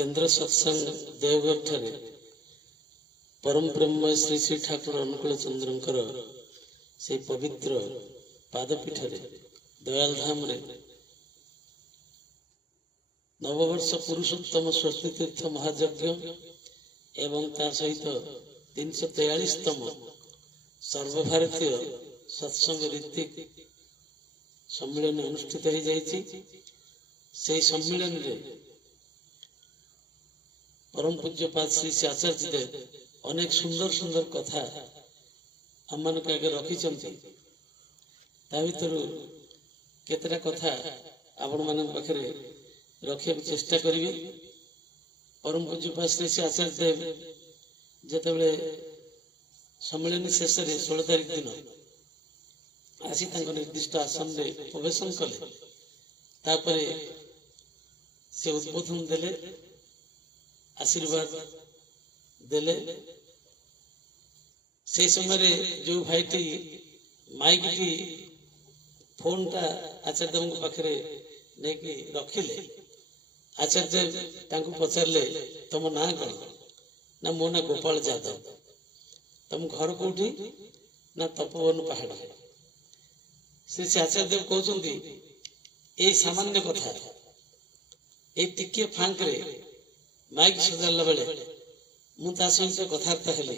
केन्द्र सत्संग देवघर ठारे परम ब्रह्म श्री श्री ठाकुर अनुकूल चंद्रंकर से पवित्र पादपीठ दयाल धाम रे नववर्ष पुरुषोत्तम स्वस्ति तीर्थ महायज्ञ एवं ता सहित 343तम सर्वभारतीय सत्संग रीति सम्मेलन अनुष्ठित हो जाइछि। से सम्मेलन रे परम पूज्यपाद श्री श्री आचार्य देव अनेक सुंदर सुंदर कथा आम मान आगे रखिछन्ति। ता भितर केतरा कथा आपण मान पाखरे रखिया चेष्टा करिवे। परम पूज्यपाद श्री श्री आचार्य देव जेतेबेले सम्मेलन शेष 16 तारिख दिन आसी निर्दिष्ट आसन रे प्रवेशन कले तापरे से उद्बोधन देले आशीर्वाद देले। से समय जो भाईटी माइक टी फोन टा आचार्य देव पाखे नहीं रखिले आचार्य देव पचारे तुम ना कौन ना मो ना गोपाल यादव तुम घर कौटी ना तपोवन पहाड़ श्री आचार्य देव कहते ये सामान्य कथा ये टिके फांक रे माइक सजाला बेले मु ता सहित कथबार्ता हेली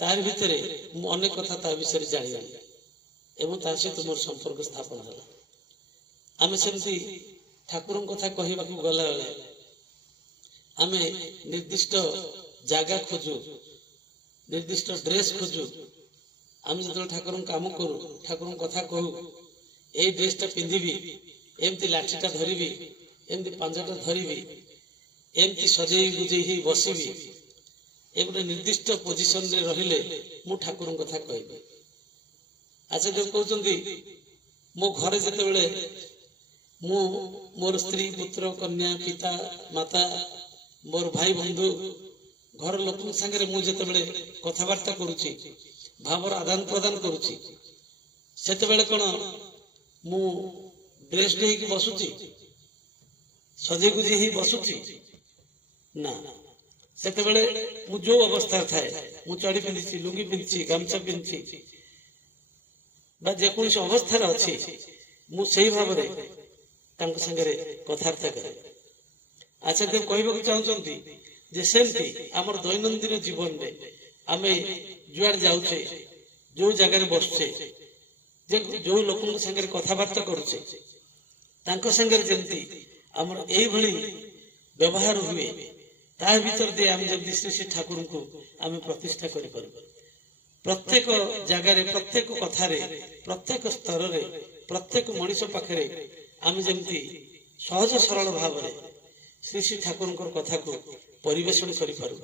तार भितर मु अनेक कथा ता विषय जानिली एवं ता सहित मोर संपर्क स्थापन होला। आमे सेमती ठाकुर कथा कहवा गला बेले आमे निर्दिष्ट जागा खोजु निर्दिष्ट ड्रेस खोजु आम जो ठाकुर काम करूँ ठाकुर कथा कहू ये ड्रेसटा पिंधि एमती लाठीटा धरबी एमती पांजटा धरबी एमती सजे बुझे बसबी ए गोटे निर्दिष्ट पोजिशन रे रहिले मु ठाकुर कथा कहबी। अच्छा जो कहते मो घर जिते मु मोर स्त्री पुत्र कन्या पिता माता मोर भाई बंधु घर लोक संगे मु जिते कथबार्ता करुची भावर आदान प्रदान करुची सेते कौन मु ड्रेस नहीं बसुची सजे गुजे ही बसुची ना सेते मु जो अवस्था थाए मु चढ़ी पिंधि लुंगी पिंधि गामछा पिंधि जेकोसी अवस्था अच्छी मु सही भाव संगे कथबार्ता करे। आचार्य देव कहवाक चाहते जे सेमती आमर दैनंदिन जीवन में आमे जुआड़ जाऊे जो जगार बसुचे जो लोक संगे कथबार्ता करुचे तांको संगे जमती आमर एभली व्यवहार हुए ता भीतर दे आम जब श्री श्री ठाकुर को आम प्रतिष्ठा कर प्रत्येक जगार प्रत्येक कथार प्रत्येक स्तर रे प्रत्येक मनीष पाखे आम जमती सहज सरल भाव श्री श्री ठाकुर कथा को परिवेशन करूँ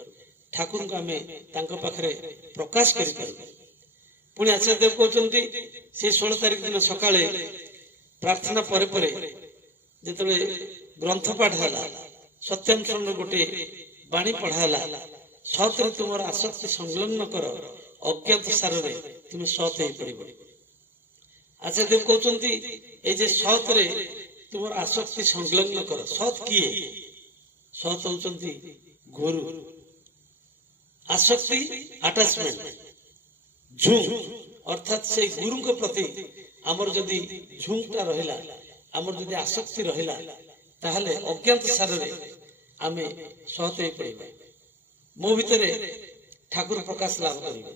ठाकुर को आमे तांको पाखरे प्रकाश करि पारु। पुणी आचार्य देव कहते से 16 तारिख दिन सकाळे प्रार्थना परे परे जेतबे ग्रंथ पाठ होला सत्यानुसरण गोटे बाणी पढ़ाला सत रे तुम आसक्ति संलग्न कर अज्ञात सार रे तुम सत हे पड़िबो। आचार्य देव कहते ए जे सत रे तुम आसक्ति संलग्न कर सत किए सत होचंती गुरु आसक्ति अटैचमेंट झुं अर्थात से गुरु के प्रति आमर जदि झुंटा रहिला आमर जदि आसक्ति रहिला ताहले अज्ञात सार रे आमे सहत हे पड़िबा मो भितरे ठाकुर प्रकाश लाभ करिबे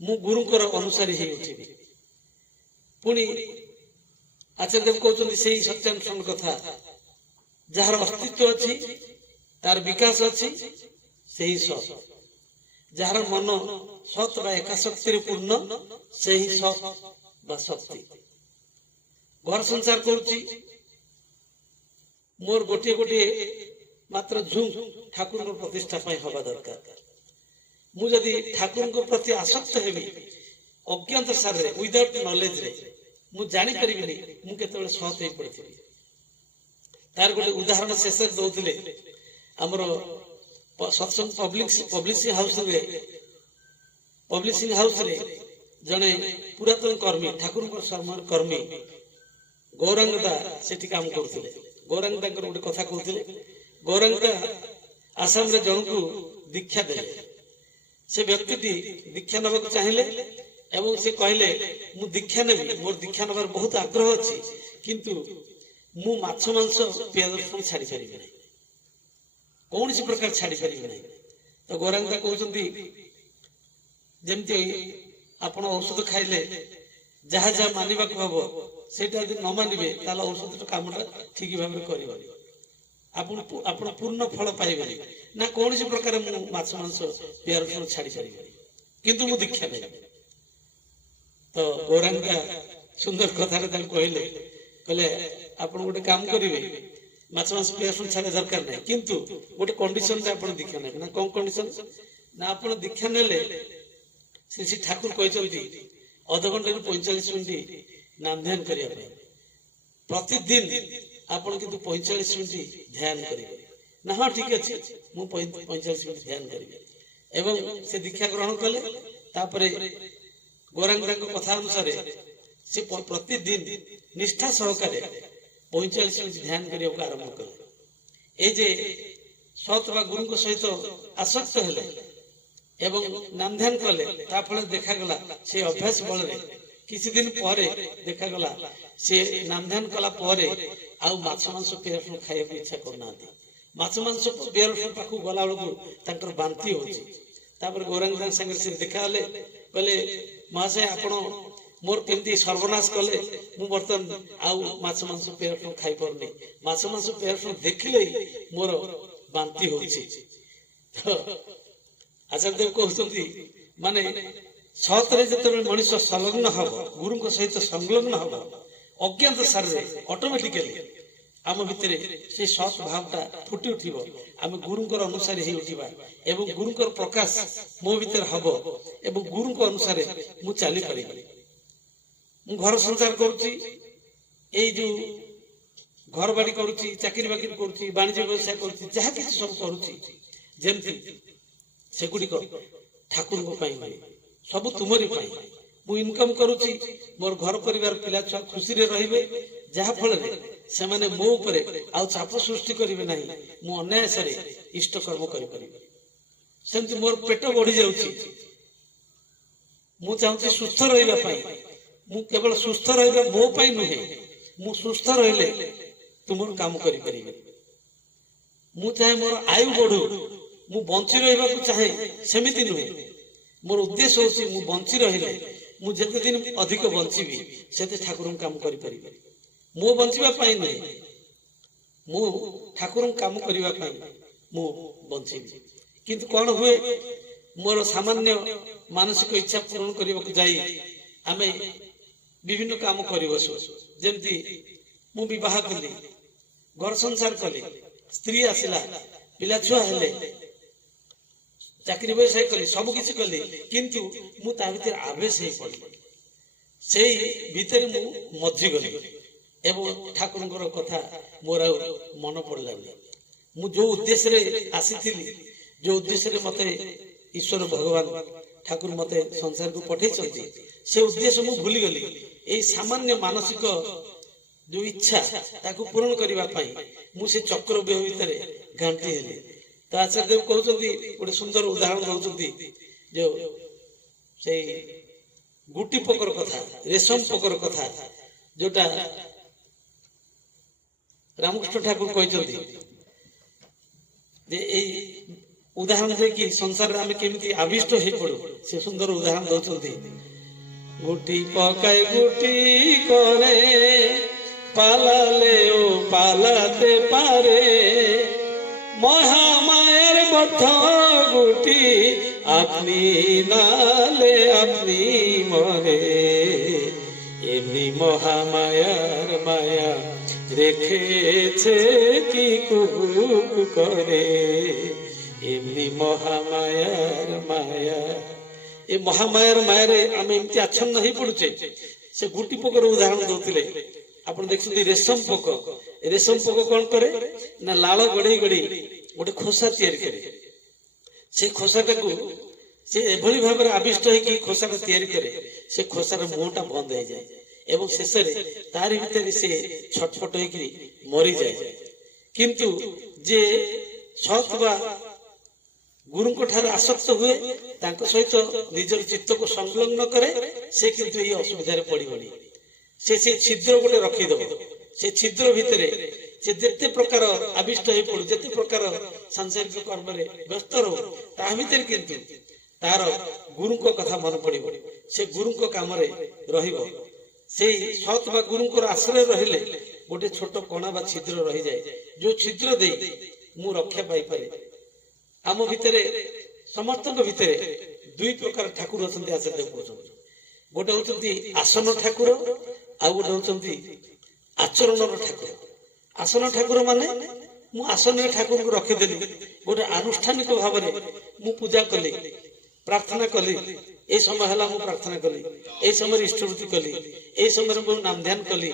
मु गुरुकर अनुसारी हे उठिबे। पुणी आचार्य देव कहते से सत्यानुसरण कथा जार अस्तित्व अच्छी तार विकास अच्छी से सत जार मन सत बा एकाशक्ति पूर्ण से ही सत बा शक्ति घर संसार करुची मोर गोटे गोटे मात्र झुं ठाकुर प्रतिष्ठा हवा दरकार मु जदि ठाकुर प्रति आसक्त हेबी अज्ञात सार रे विदाउट नॉलेज रे मु जानि परिबिनी मु केतबेले सत हे पड़िथिबी। तार गोटे उदाहरण शेष दउथिले हमरो सत्संग पब्लिशिंग हाउस रे जने पुरातन कर्मी ठाकुर समय कर्मी गौरांगदा सेठी काम करथिले गौरांगदा गोटे कथा कहथिले ଗୌରାଙ୍ଗ ଆସାମରେ ଜଣକୁ ଦୀକ୍ଷା ଦେଲେ। ସେ ବ୍ୟକ୍ତିଟି ଦୀକ୍ଷା ନେବାକୁ ଚାହିଁଲେ ଏବଂ ସେ କହିଲେ ମୁଁ ଦୀକ୍ଷା ନେବି, ମୋର ଦୀକ୍ଷା ନେବାର ବହୁତ ଆଗ୍ରହ ଅଛି, କିନ୍ତୁ ମୁଁ ମାଛ ମାଂସ ପିଆଜ ରସୁଣ ଛାଡି ପାରିବି ନାହିଁ, କୌଣସି ପ୍ରକାର ଛାଡି ପାରିବି ନାହିଁ। ତ ଗୌରାଙ୍ଗ କହୁଛନ୍ତି ଯେମିତି ଆପଣ ଔଷଧ ଖାଇଲେ ଯାହା ଯାହା ମାନିବାକୁ ହବ ସେଇଟା ଯଦି ନ ମାନିବେ ତାହେଲେ ଔଷଧର କାମଟା ଠିକ ଭାବରେ କରିବନି, ଆପଣ ପୂର୍ଣ୍ଣ ଫଳ ପାଇବେନି। ନା କୌଣସି ପ୍ରକାର ମୁଁ ମାଛ ମାଂସ ପିଆଜ ରସୁଣ ଛାଡି ପାରିବିନି, କିନ୍ତୁ ମୁଁ ଦୀକ୍ଷା ନେବି। ତ ଗୌରାଙ୍ଗ ସୁନ୍ଦର କଥାରେ ତାଙ୍କୁ କହିଲେ ଆପଣ ଗୋଟେ କାମ କରିବେ, ମାଛ ମାଂସ ପିଆଜ ରସୁଣ ଛାଡିବା ଦରକାର ନାହିଁ, କିନ୍ତୁ ଗୋଟେ କଣ୍ଡିସନରେ ଆପଣ ଦୀକ୍ଷା ନେବେ। ନା କଣ କଣ୍ଡିସନ? ନା ଆପଣ ଦୀକ୍ଷା ନେଲେ ଶ୍ରୀ ଠାକୁର କହିଛନ୍ତି ଅଧଘଣ୍ଟାରୁ 45 ମିନିଟ ନାମ ଧ୍ୟାନ କରିବା ପାଇଁ। ପ୍ରତିଦିନ ଆପଣ କିନ୍ତୁ 45 ମିନିଟ ଧ୍ୟାନ କରିବେ। ନା ହଁ ଠିକ ଅଛି, ମୁଁ 45 ମିନିଟ ଧ୍ୟାନ କରିବି। ଏବଂ ସେ ଦୀକ୍ଷା ଗ୍ରହଣ କଲେ। ତାପରେ ଗୌରାଙ୍ଗଙ୍କ କଥା ଅନୁସାରେ ସେ ପ୍ରତିଦିନ ନିଷ୍ଠା ସହକାରେ 45 ମିନିଟ ଧ୍ୟାନ କରିବାକୁ ଆରମ୍ଭ କଲେ। এই যে সৎ বা গুরুଙ୍କ ସହିତ ଆସକ୍ତ ହେଲେ ଏବଂ ନାମ ଧ୍ୟାନ କଲେ, ତା ଫଳରେ ଦେଖାଗଲା ସେ ଅଭ୍ୟାସ ବଳରେ କିଛି ଦିନ ପରେ ଦେଖାଗଲା ସେ ନାମ ଧ୍ୟାନ କଲା ପରେ ଆଉ ମାଛ ମାଂସ ପିଆଜ ରସୁଣ ଖାଇବାକୁ ଇଚ୍ଛା କରୁନାହାନ୍ତି। ମାଛ ମାଂସ ପିଆଜ ରସୁଣ ପାଖକୁ ଗଲା ବେଳକୁ ତାଙ୍କର ବାନ୍ତି ହଉଛି। ତାପରେ ଗୌରାଙ୍ଗ ସାଙ୍ଗରେ ସେ ଦେଖା ହେଲେ, କହିଲେ ମହାଶୟ ଆପଣ ମୋର କେମିତି ସର୍ବନାଶ କଲେ, ମୁଁ ବର୍ତ୍ତମାନ ଆଉ ମାଛ ମାଂସ ପିଆଜ ରସୁଣ ଖାଇପାରୁନି, ମାଛ ମାଂସ ପିଆଜ ରସୁଣ ଦେଖିଲେ ମୋର ବାନ୍ତି ହଉଛି। ଆଚାର୍ଯ୍ୟ ଦେବ କହୁଛନ୍ତି ମାନେ ସତରେ ଯେତେବେଳେ ମଣିଷ ସଂଲଗ୍ନ ହବ, ଗୁରୁଙ୍କ ସହିତ ସଂଲଗ୍ନ ହବ, ଅଜ୍ଞାତ ସାରରେ ଅଟୋମେଟିକାଲି ଆମ ଭିତରେ ସେ ସତ୍ ଭାବଟା ଫୁଟି ଉଠିବ। ଆମେ ଗୁରୁଙ୍କର ଅନୁସାରେ ହେଇ ଉଠିବା ଏବଂ ଗୁରୁଙ୍କର ପ୍ରକାଶ ମୋ ଭିତରେ ହବ ଏବଂ ଗୁରୁଙ୍କ ଅନୁସାରେ ମୁଁ ଚାଲିପାରିବି। ମୁଁ ଘର ସଂସାର କରୁଛି, ଏଇ ଯୋଉ ଘର ବାଡି କରୁଛି, ଚାକିରି ବାକିରି କରୁଛି, ବାଣିଜ୍ୟ ବ୍ୟବସାୟ କରୁଛି, ଯାହା କିଛି ସବୁ କରୁଛି, ଯେମିତି ସେଗୁଡିକ ଠାକୁରଙ୍କ ପାଇଁ ହୁଏ, ସବୁ ତୁମରି ପାଇଁ। ମୁଁ ଇନକମ କରୁଛି, ମୋର ଘର ପରିବାର ପିଲା ଛୁଆ ଖୁସିରେ ରହିବେ, ଯାହା ଫଳରେ ସେମାନେ ମୋ ଉପରେ ଆଉ ଚାପ ସୃଷ୍ଟି କରିବେ ନାହିଁ, ମୁଁ ଅନାୟାସରେ ଇଷ୍ଟ କର୍ମ କରିପାରିବି। ସେମିତି ମୋର ପେଟ ବଢି ଯାଉଛି, ମୁଁ ଚାହୁଁଛି ସୁସ୍ଥ ରହିବା ପାଇଁ। ମୁଁ କେବଳ ସୁସ୍ଥ ରହିବା ମୋ ପାଇଁ ନୁହେଁ, ମୁଁ ସୁସ୍ଥ ରହିଲେ ତୁମର କାମ କରିପାରିବି। ମୁଁ ଚାହେଁ ମୋର ଆୟୁ ବଢୁ, ମୁଁ ବଞ୍ଚି ରହିବାକୁ ଚାହେଁ, ସେମିତି ନୁହେଁ। ମୋର ଉଦ୍ଦେଶ୍ୟ ହଉଛି ମୁଁ ବଞ୍ଚି ରହିଲେ, ମୁଁ ଯେତେ ଦିନ ଅଧିକ ବଞ୍ଚିବି ସେତେ ଠାକୁରଙ୍କ କାମ କରିପାରିବି। ମୁଁ ବଞ୍ଚିବା ପାଇଁ ନୁହେଁ, ମୁଁ ଠାକୁରଙ୍କ କାମ କରିବା ପାଇଁ ମୁଁ ବଞ୍ଚିବି। କିନ୍ତୁ କଣ ହୁଏ, ମୋର ସାମାନ୍ୟ ମାନସିକ ଇଚ୍ଛା ପୂରଣ କରିବାକୁ ଯାଇ ଆମେ ବିଭିନ୍ନ କାମ କରି ବସୁ। ଯେମିତି ମୁଁ ବିବାହ କଲି, ଘର ସଂସାର କଲି, ସ୍ତ୍ରୀ ଆସିଲା, ପିଲା ଛୁଆ ହେଲେ, ଚାକିରି ବ୍ୟବସାୟ କଲି, ସବୁ କିଛି କଲି, କିନ୍ତୁ ମୁଁ ତା ଭିତରେ ଆବେଶ ହେଇ ପଡିଲି। ସେଇ ଭିତରେ ମୁଁ ମଜିଗଲି ଏବଂ ଠାକୁରଙ୍କର କଥା ମୋର ଆଉ ମନେ ପଡିଲାନି। ମୁଁ ଯୋଉ ଉଦ୍ଦେଶ୍ୟରେ ଆସିଥିଲି, ଯୋଉ ଉଦ୍ଦେଶ୍ୟରେ ମତେ ଈଶ୍ୱର ଭଗବାନ ଠାକୁର ମତେ ସଂସାରକୁ ପଠେଇଛନ୍ତି, ସେ ଉଦ୍ଦେଶ୍ୟ ମୁଁ ଭୁଲିଗଲି। ଏଇ ସାମାନ୍ୟ ମାନସିକ ଯୋଉ ଇଚ୍ଛା ତାକୁ ପୂରଣ କରିବା ପାଇଁ ମୁଁ ସେ ଚକ୍ରବ୍ୟୂହ ଭିତରେ ଘାଣ୍ଟି ହେଲି। ତ ଆଚାର୍ଯ୍ୟ ଦେବ କହୁଛନ୍ତି, ଗୋଟେ ସୁନ୍ଦର ଉଦାହରଣ ଦଉଛନ୍ତି, ଯୋଉ ସେଇ ଗୁଟି ପୋକର କଥା, ରେଶମ ପୋକର କଥା, ଯୋଉଟା ରାମକୃଷ୍ଣ ଠାକୁର କହିଛନ୍ତି ଯେ ଏଇ ଉଦାହରଣ ଦେଇକି ସଂସାରରେ ଆମେ କେମିତି ଆବିଷ୍ଟ ହେଇପଡୁ, ସେ ସୁନ୍ଦର ଉଦାହରଣ ଦଉଛନ୍ତି। গুটি পকায় গুটি করে পালালেও পালাতে পারে, মহামায়ার বদ্ধ গুটি আপনি নালে আপনি মরে, এমনি মহামায়ার মায়া রেখেছে কি কুহুক করে, এমনি মহামায়ার মায়া। ଏ ମହାମାୟାର ମାୟାରେ ଆମେ ଏମିତି ଆଚ୍ଛନ୍ନ ହେଇ ପଡୁଛେ। ସେ ଗୁଟି ପୋକର ଉଦାହରଣ ଦଉଥିଲେ। ଆପଣ ଦେଖିଛନ୍ତି ରେଶମ ପୋକ, ରେଶମ ପୋକ କଣ କରେ ନା ଲାଳ ଗଡେଇ ଗଡେଇ ଗୋଟେ ଖୋସା ତିଆରି କରେ। ସେ ଖୋସାଟାକୁ ସେ ଏଭଳି ଭାବରେ ଆବିଷ୍ଟ ହେଇକି ଖୋସାଟା ତିଆରି କରେ, ସେ ଖୋସାର ମୁହଁଟା ବନ୍ଦ ହେଇଯାଏ ଏବଂ ଶେଷରେ ତାରି ଭିତରେ ସେ ଛଟପଟ ହେଇକି ମରିଯାଏ। किंतु जे सत बा गुरु ठारे आसक्त हुए सहित निजर चित्त को संलग्न करे से किंतु ये असुविधा पड़ोनी से छिद्र गोटे रखीदेव से छिद्र भितर से जिते प्रकार आविष्ट हो पड़ू जिते प्रकार सांसारिक कर्म व्यस्त रो ता भितर किंतु तार गुरु कथा मन पड़ो से गुरु काम से सत बा गुरु आश्रय रहिले गोटे छोट कणा बा छिद्र रही जाए जो छिद्र दे मु रक्षा पाई पारे आम भितर समस्त भितर दुई प्रकार ठाकुर अच्छा आचार्य कहते गोटे होती आसन ठाकुर आ गोटे होती आचरण ठाकुर आसन ठाकुर माने मु आसन ठाकुर को रखीदेली गोटे आनुष्ठानिक भाव में मु पूजा कली प्रार्थना कली ए समय है मु प्रार्थना कली ए समय इष्टवृत्ति कली ए समय मु नाम ध्यान कली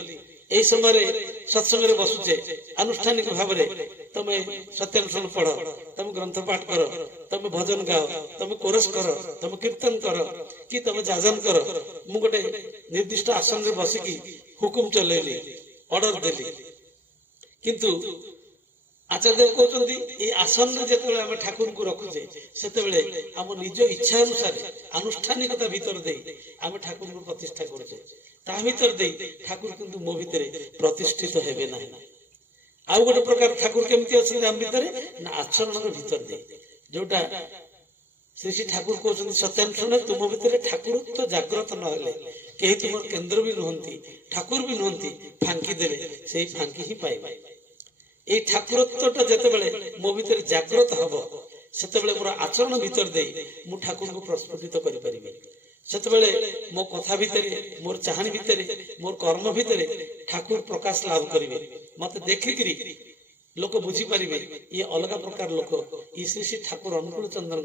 ए समय सत्संग बसुचे आनुष्ठानिक भाव में तमे सत्यानुष्ठान पढ़ तुम ग्रंथ पाठ कर तुम भजन गाओ तुम कोरस कर तुम कीर्तन कर कि तुम जाजन कर मु गोटे निर्दिष्ट आसन रे बसिकी हुकुम चलेली ऑर्डर देली किंतु आचार्य कहते ये आसन जिते आम ठाकुर को रखुचे से आम निज इच्छा अनुसार आनुष्ठानिकता भीतर दे आम ठाकुर को प्रतिष्ठा करुचे ता भीतर दे ठाकुर किंतु मो भितर प्रतिष्ठित हेबे ना आउ गोटे प्रकार ठाकुर केमती अच्छे आम भितर ना आचरण भीतर दे जोटा श्री श्री ठाकुर कहते सत्यानुष्ठान तुम भितर ठाकुरत्व जाग्रत नहेले कहीं तुम केन्द्र भी नुहंती ठाकुर भी नुहंती फांकी देले से फांकी ही पाइबा ये ठाकुरत्वटा जितेबाला मो भीतर जाग्रत हम से मोर आचरण भीतर दे मु ठाकुर को प्रस्फुटित करि सेतबेले मो कथा भितर मोर चाहनी भितर मोर कर्म भितर ठाकुर प्रकाश लाभ करेंगे मत देखिकी लोक बुझी पारे ये अलग प्रकार लोक ये श्री श्री ठाकुर अनुकूल चंद्रन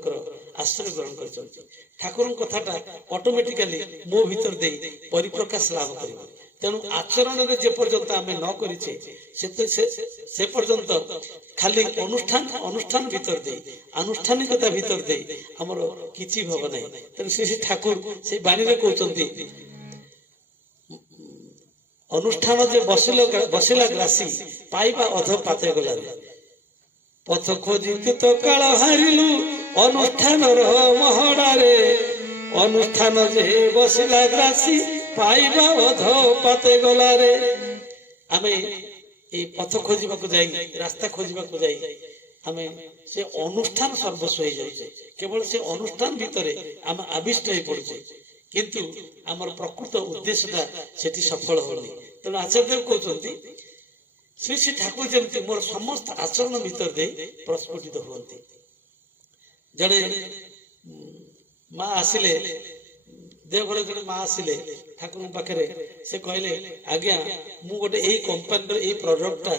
आश्रय ग्रहण कर ठाकुर कथाटा ऑटोमेटिकली मो भीतर दे परिप्रकाश लाभ कर तेणु आचरण में जे पर्यंत आम न करिछे से पर्यंत खाली अनुष्ठान भीतर दे आनुष्ठानिकता भीतर दे हमर किछि भव नै तेणु श्री श्री ठाकुर से बाणी रे कहउचंती अनुष्ठान जे बसिला ग्रासी पाइबा अध पाते गला पथ खोजी तो काल हारिलु अनुष्ठान महड़ा रे अनुष्ठान जे बसिला ग्रासी पाइबा अध पाते गला रे आमे ए पथ खोजिबा को जाई रास्ता खोजिबा को जाई आमे से अनुष्ठान सर्वस्व हो जाए केवल से अनुष्ठान भितरे आम आविष्ट हो पड़े किंतु आमर प्रकृत उद्देश्यटा सेठी सफल होनी तेणु आचार्य कहते श्री श्री ठाकुर जमी मोर समस्त आचरण भीतर दे प्रस्फुटित हुए जड़े माँ आसिले देवघर जड़े माँ आसिले ठाकुर पाखे से कहले आज्ञा मु गोटे यही कंपानी ये प्रोडक्टा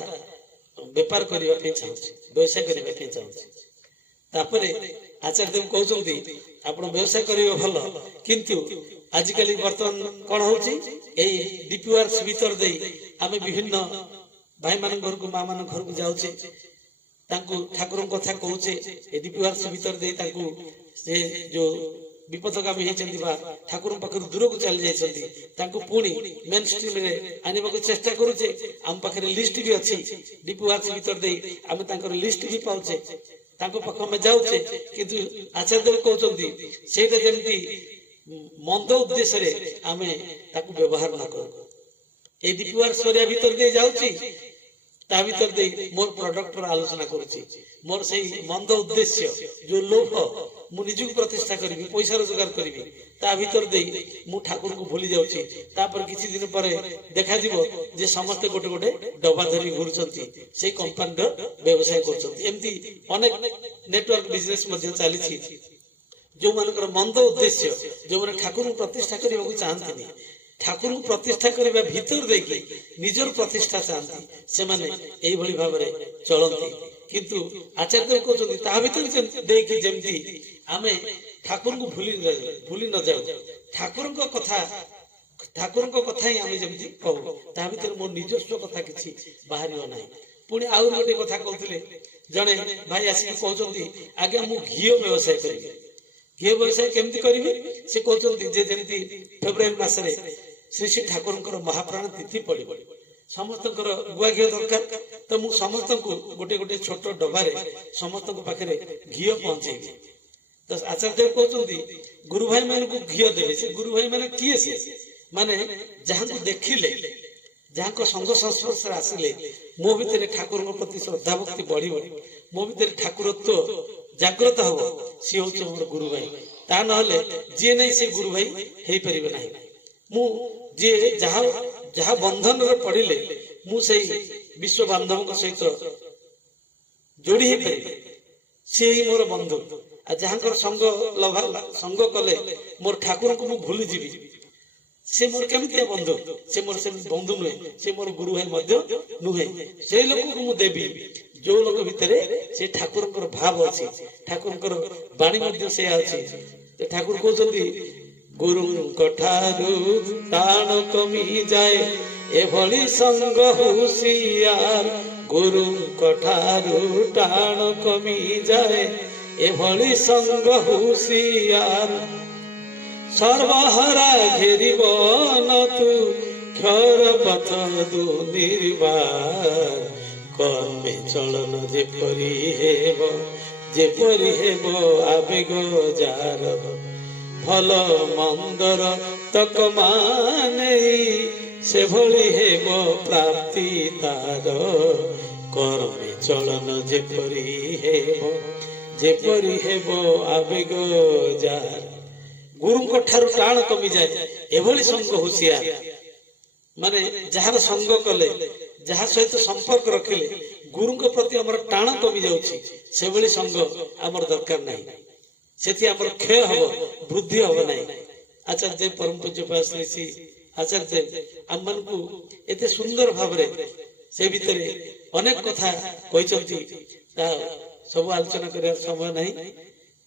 बेपार करने चाहूँ व्यवसाय करने चाहूँ आचार्य कहते आप व्यवसाय करेंगे भल किंतु आजिकल बर्तमान कौन हो डीपीआरस भीतर दे आम विभिन्न भाई मान घर को माँ मान घर को जाऊे ठाकुर कथा कहूचे डीपीआरस भीतर दे से जो विपदगामी होती ठाकुर पाखर दूर को चली जाती पुणी मेन स्ट्रीम रे आने को चेष्टा करुचे आम पाखे लिस्ट भी अच्छी डीपीआरस भीतर दे आम लिस्ट भी पाचे पाख में जाऊे किंतु आचार्य कहते से जमी मंद उद्देश्य आम व्यवहार न कर डीपीआरस भीतर दे जाऊँगी भीतर दे मोर प्रोडक्ट आलोचना करुच्ची मोर से मंद उद्देश्य जो लोभ मु निज प्रतिष्ठा करी पैसा रोजगार करी भीतर दे मु ठाकुर को भूली जाऊँगी किसी दिन पर देखा जे समस्ते गोटे गोटे डबा धरी घूरुंट से कंपानी व्यवसाय करमती अनेक नेटवर्क बिजनेस चली जो मानकर मंद उद्देश्य जो मैंने ठाकुर प्रतिष्ठा करने को चाहती ठाकुर प्रतिष्ठा करने भीतर देखी निजर प्रतिष्ठा चाहती से माने यही भाव में चलती किंतु आचार्य कहते देखी जमती आम ठाकुर को भूली न जाऊ ठाकुर कथा ही आम जमी कहू ता भीतर मोर निजस्व कथा किसी बाहर ना पुणी आउ गोटे कथा कहते जड़े भाई आसिक कहते आगे मु घी व्यवसाय करी घी व्यवसाय केमती करी से कहते जमी फेब्रुआरी मास श्री श्री ठाकुर महाप्राण तिथि पड़े ସମସ୍ତଙ୍କର ଗୁଆ ଘିଅ ଦରକାର। ତ ମୁଁ ସମସ୍ତଙ୍କୁ ଗୋଟେ ଗୋଟେ ଛୋଟ ଡବାରେ ସମସ୍ତଙ୍କ ପାଖରେ ଘିଅ ପହଞ୍ଚେଇବି। ତ ଆଚାର୍ଯ୍ୟ କହୁଛନ୍ତି ଗୁରୁ ଭାଇ ମାନଙ୍କୁ ଘିଅ ଦେବେ। ସେ ଗୁରୁ ଭାଇ ମାନେ କିଏ? ସେ ମାନେ ଯାହାଙ୍କୁ ଦେଖିଲେ, ଯାହାଙ୍କ ସଙ୍ଗ ସଂସ୍ପର୍ଶରେ ଆସିଲେ ମୋ ଭିତରେ ଠାକୁରଙ୍କ ପ୍ରତି ଶ୍ରଦ୍ଧା ଭକ୍ତି ବଢିବ, ମୋ ଭିତରେ ଠାକୁରତ୍ଵ ଜାଗ୍ରତ ହବ, ସିଏ ହଉଛି ଆମର ଗୁରୁ ଭାଇ। ତା ନହେଲେ ଯିଏ ନାହିଁ ସେ ଗୁରୁ ଭାଇ ହେଇପାରିବେ ନାହିଁ। ମୁଁ ଯିଏ ଯାହା ଯାହା ବନ୍ଧନରେ ପଡିଲେ ମୁଁ ସେଇ ବିଶ୍ଵ ବାନ୍ଧବଙ୍କ ସହିତ ଯୋଡି ହେଇପାରିବି, ସିଏ ହିଁ ମୋର ବନ୍ଧୁ। ଆଉ ଯାହାଙ୍କର ସଙ୍ଗ କଲେ ମୋର ଠାକୁରଙ୍କୁ ମୁଁ ଭୁଲିଯିବି, ସେ ମୋର କେମିତିଆ ବନ୍ଧୁ? ସେ ମୋର ସେମିତି ବନ୍ଧୁ ନୁହେଁ, ସେ ମୋର ଗୁରୁ ଭାଇ ମଧ୍ୟ ନୁହେଁ। ସେଇ ଲୋକକୁ ମୁଁ ଦେବି ଯୋଉ ଲୋକ ଭିତରେ ସେ ଠାକୁରଙ୍କର ଭାବ ଅଛି, ଠାକୁରଙ୍କର ବାଣୀ ମଧ୍ୟ ସେଇଆ ଅଛି। ଠାକୁର କହୁଛନ୍ତି ଗୁରୁଙ୍କ ଠାରୁ ଟାଣ କମି ଯାଏ ଏଭଳି ସଙ୍ଗ ହୁସିଆର, ଗୁରୁଙ୍କ ଠାରୁ ଟାଣ କମି ଯାଏ ଏଭଳି ସଙ୍ଗ ହୁସିଆର, ସର୍ବହରା ଘେରିବ ନତୁ କ୍ଷର ପଥ ଦୁର୍ନିର୍ବାର, କର୍ମେ ଚଳନ ଯେପରି ହେବ ଆବେଗ ଯାର, ଭଲ ମନ୍ଦର ତକମା ନେଇ ସେଭଳି ହେବ ପ୍ରାପ୍ତି ତାର, କର୍ମେ ଚଳନ ଯେପରି ହେବ ଆବେଗ ଯାର। ଗୁରୁଙ୍କ ଠାରୁ ଟାଣ କମିଯାଏ ଏଭଳି ସଙ୍ଗ ହୁସିଆର, ମାନେ ଯାହାର ସଙ୍ଗ କଲେ, ଯାହା ସହିତ ସମ୍ପର୍କ ରଖିଲେ ଗୁରୁଙ୍କ ପ୍ରତି ଆମର ଟାଣ କମି ଯାଉଛି, ସେଭଳି ସଙ୍ଗ ଆମର ଦରକାର ନାହିଁ। ସେଠି ଆମର କ୍ଷୟ ହବ, ବୃଦ୍ଧି ହବ ନାହିଁ। ଆଚାର୍ଯ୍ୟ ପରମ ପୂଜ୍ୟ ଶ୍ରୀ ଆଚାର୍ଯ୍ୟ ଆମମାନଙ୍କୁ ଏତେ ସୁନ୍ଦର ଭାବରେ ସେ ଭିତରେ ଅନେକ କଥା କହିଛନ୍ତି, ତାହା ସବୁ ଆଲୋଚନା କରିବାର ସମୟ ନାହିଁ।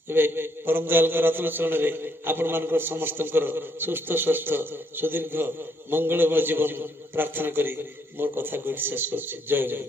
ଏବେ ପରମ ଦୟାଳଙ୍କ ରତ୍ନ ଚରଣରେ ଆପଣ ମାନଙ୍କର ସମସ୍ତଙ୍କର ସୁସ୍ଥ ସ୍ୱାସ୍ଥ୍ୟ ସୁଦୀର୍ଘ ମଙ୍ଗଳମୟ ଜୀବନ ପ୍ରାର୍ଥନା କରି ମୋର କଥା ଶେଷ କରୁଛି। ଜୟ ଜୟ।